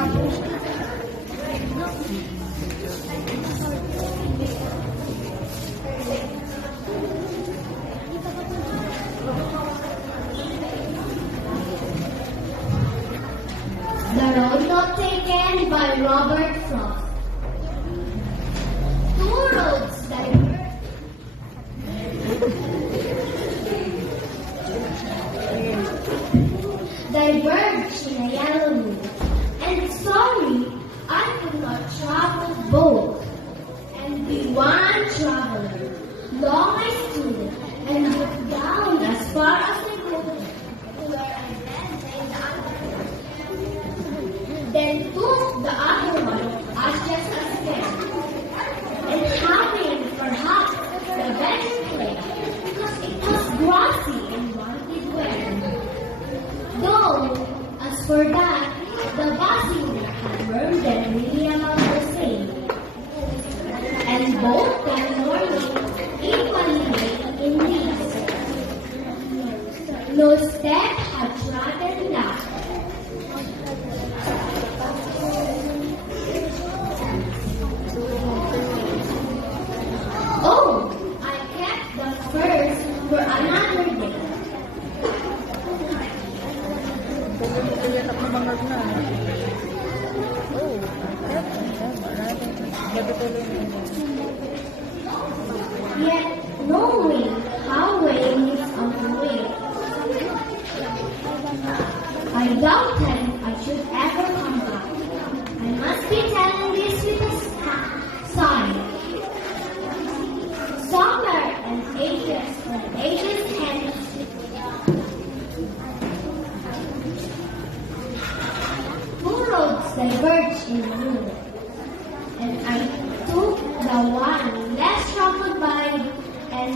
The Road Not Taken by Robert Frost. Two roads diverged in a yellow moon, and sorry I could not travel both. And be one traveler, long I stood and looked down as far as I could to where I then lay the other. Then took the other one as just as scared, and having perhaps the better place, because it was grassy and wanted wear. Though, as for that, the basilica had wormed them really about the same. And both that morning equally late in these. No step had trodden last. Oh, I kept the first for another day. Yet, knowing how weighing is on the way, I doubted if I should ever come back. I must be telling this with a sigh. Summer and ages hence, two roads diverged in the moon, and I took the one less traveled by and